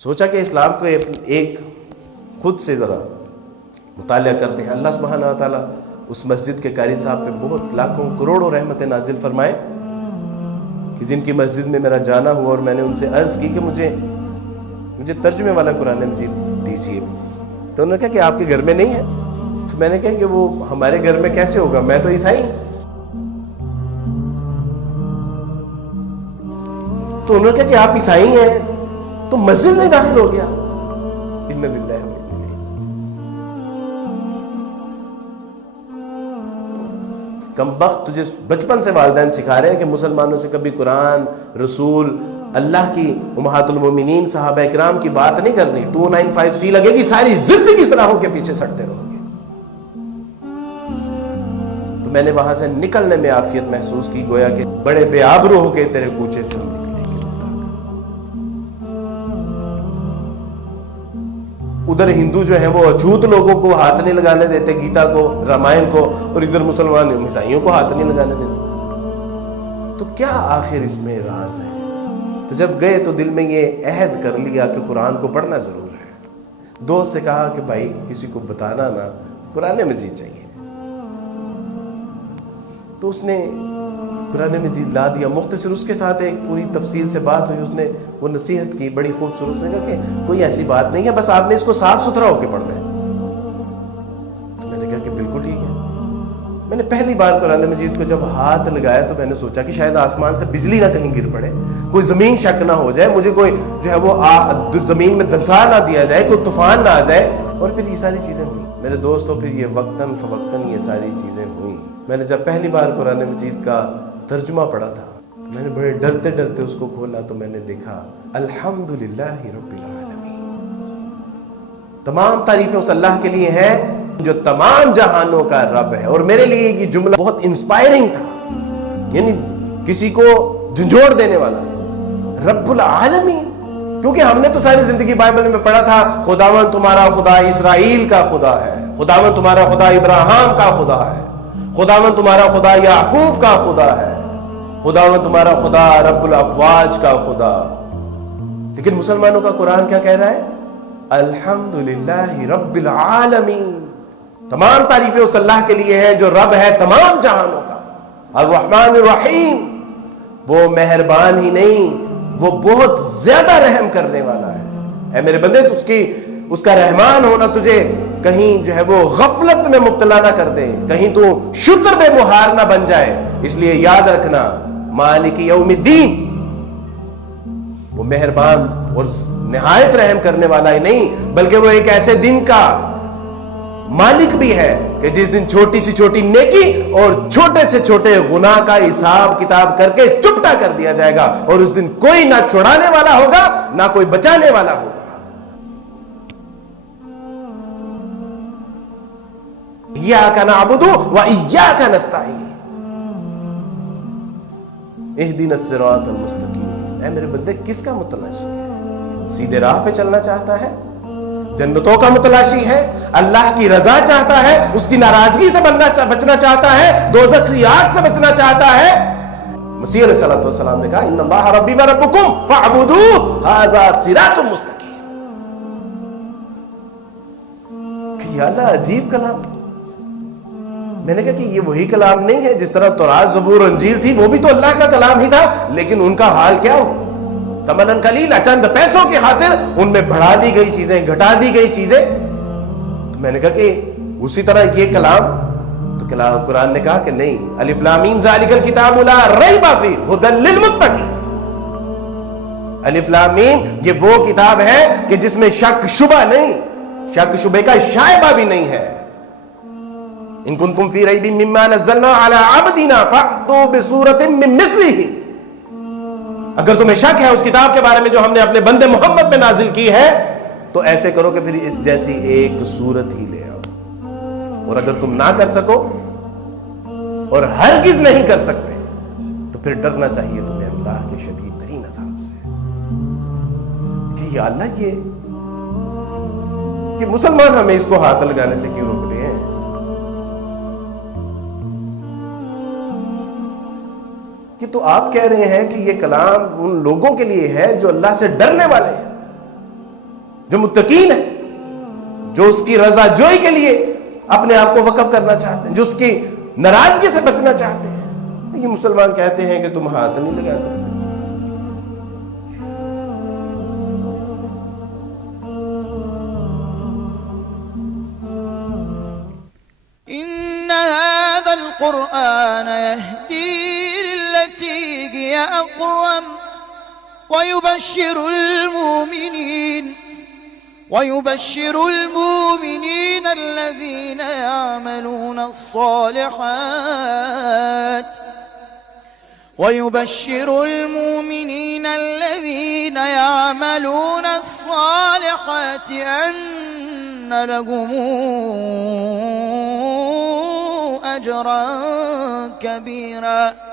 سوچا کہ اسلام کو ایک خود سے ذرا مطالعہ کرتے ہیں. اللہ سبحانہ و تعالیٰ اس مسجد کے قاری صاحب پہ بہت لاکھوں کروڑوں رحمتیں نازل فرمائے کہ جن کی مسجد میں میرا جانا ہوا اور میں نے ان سے عرض کی کہ مجھے ترجمے والا قرآن مجید دیجیے. تو انہوں نے کہا کہ آپ کے گھر میں نہیں ہے. تو میں نے کہا کہ وہ ہمارے گھر میں کیسے ہوگا, میں تو عیسائی ہوں. تو انہوں نے کہا کہ آپ عیسائی ہیں تو مسجد میں داخل ہو گیا. اِنَّ لِلَّهِ وَإِنَّا إِلَيْهِ راجعون. کم بخت تجھے بچپن سے والدین سکھا رہے ہیں کہ مسلمانوں سے کبھی قرآن, رسول, اللہ کی امہات المومنین صحابہ کرام کی بات نہیں کرنی. 295C لگے گی, ساری زندگی سراہوں کے پیچھے سڑتے رہو گے. تو میں نے وہاں سے نکلنے میں عافیت محسوس کی, گویا کہ بڑے بے آبرو ہو کے تیرے کوچے سے ہم نکلیں گے. ادھر ہندو جو ہیں وہ اچھوت لوگوں کو ہاتھ نہیں لگانے دیتے, گیتا کو, رامائن کو, اور ادھر مسلمان عیسائیوں کو ہاتھ نہیں لگانے دیتے. تو کیا آخر اس میں راز ہے؟ تو جب گئے تو دل میں یہ عہد کر لیا کہ قرآن کو پڑھنا ضرور ہے. دوست سے کہا کہ بھائی کسی کو بتانا نا, قرآن مجید چاہیے. تو اس نے قرآن مجید لا دیا. مختصر اس کے ساتھ ایک پوری تفصیل سے بات ہوئی. اس نے وہ نصیحت کی بڑی خوبصورت. اس نے کہا کہ کوئی ایسی بات نہیں ہے, بس آپ نے اس کو صاف ستھرا ہو کے پڑھنا ہے. تو میں نے کہا کہ بالکل ٹھیک ہے. میں نے پہلی بار قرآن مجید کو جب ہاتھ لگایا تو میں نے سوچا کہ شاید آسمان سے بجلی نہ کہیں گر پڑے, کوئی زمین شک نہ ہو جائے, مجھے کوئی جو ہے وہ زمین میں دھنسا نہ دیا جائے, کوئی طوفان نہ آ جائے. اور پھر یہ ساری چیزیں ہوئی میرے دوستوں. پھر یہ وقتاً فوقتاً یہ ساری چیزیں ہوئیں. میں نے جب پہلی بار قرآن مجید کا ترجمہ پڑھا تھا تو میں نے بڑے ڈرتے ڈرتے اس کو کھولا تو میں نے دیکھا الحمدللہ رب العالمین. تمام تعریفیں اس اللہ کے لیے ہیں جو تمام جہانوں کا رب ہے. اور میرے لیے یہ جملہ بہت انسپائرنگ تھا, یعنی کسی کو جھنجھوڑ دینے والا. رب العالمین, کیونکہ ہم نے تو ساری زندگی بائبل میں پڑھا تھا خداوند تمہارا خدا اسرائیل کا خدا ہے, خداوند تمہارا خدا ابراہیم کا خدا ہے, خداوند تمہارا خدا یعقوب کا خدا ہے, خداوند تمہارا خدا رب الافواج کا خدا. لیکن مسلمانوں کا قرآن کیا کہہ رہا ہے؟ الحمدللہ رب العالمین. تمام تعریفیں اس اللہ کے لیے ہیں جو رب ہے تمام جہانوں کا. الرحمن الرحیم, وہ مہربان ہی نہیں, وہ بہت زیادہ رحم کرنے والا ہے. اے میرے بندے, اس کا رحمان ہونا تجھے کہیں جو ہے وہ غفلت میں مبتلا نہ کر دے, کہیں تو شتر بے مہار نہ بن جائے. اس لیے یاد رکھنا مالک یوم الدین, وہ مہربان اور نہایت رحم کرنے والا ہی نہیں بلکہ وہ ایک ایسے دن کا مالک بھی ہے کہ جس دن چھوٹی سی چھوٹی نیکی اور چھوٹے سے چھوٹے گناہ کا حساب کتاب کر کے چپٹا کر دیا جائے گا. اور اس دن کوئی نہ چھڑانے والا ہوگا نہ کوئی بچانے والا ہوگا. ایاک نعبد و ایاک نستعین اہدنا الصراط المستقیم. اے میرے بندے, کس کا متلاشی ہے؟ سیدھے راہ پہ چلنا چاہتا ہے, جنتوں کا متلاشی ہے, اللہ کی رضا چاہتا ہے, اس کی ناراضگی سے بچنا چاہتا ہے, دوزخ کی آگ سے بچنا چاہتا ہے. مسیح علیہ الصلوۃ والسلام نے کہا ان اللہ ربی و ربکم فاعبدوہ ھذا صراط مستقیم. کہ یا اللہ عجیب کلام. میں نے کہا کہ یہ وہی کلام نہیں ہے جس طرح تورات, زبور, انجیل تھی, وہ بھی تو اللہ کا کلام ہی تھا, لیکن ان کا حال کیا ہو؟ ثمنن قلیلا, چند پیسوں کی خاطر ان میں بڑھا دی گئی چیزیں, گھٹا دی گئی چیزیں. تو میں نے کہا کہ اسی طرح یہ کلام, تو قرآن نے کہا کہ نہیں, الف لام میم ذالک الکتاب لا ریب فیہ ھدی للمتقین. الف لام میم یہ وہ کتاب ہے کہ جس میں شک شبہ نہیں, شک شبے کا شائبہ بھی نہیں ہے. ان کنتم فی ریب مما نزلنا علی عبدنا فأتوا بسورۃ من مثلہ. اگر تمہیں شک ہے اس کتاب کے بارے میں جو ہم نے اپنے بندے محمد پہ نازل کی ہے تو ایسے کرو کہ پھر اس جیسی ایک صورت ہی لے آؤ. اور اگر تم نہ کر سکو اور ہرگز نہیں کر سکتے تو پھر ڈرنا چاہیے تمہیں اللہ کے شدید ترین عذاب سے کہ یا اللہ یہ مسلمان ہمیں اس کو ہاتھ لگانے سے کیوں روکتے ہیں؟ کہ تو آپ کہہ رہے ہیں کہ یہ کلام ان لوگوں کے لیے ہے جو اللہ سے ڈرنے والے ہیں. جو متقین ہیں، جو اس کی رضا جوئی کے لیے اپنے آپ کو وقف کرنا چاہتے ہیں، جو اس کی ناراضگی سے بچنا چاہتے ہیں. یہ مسلمان کہتے ہیں کہ تم ہاتھ نہیں لگا سکتے. إن هذا القرآن يهدي للتي هي أقوم ويبشر المؤمنين الذين يعملون الصالحات أن لهم أجرا كبيرا.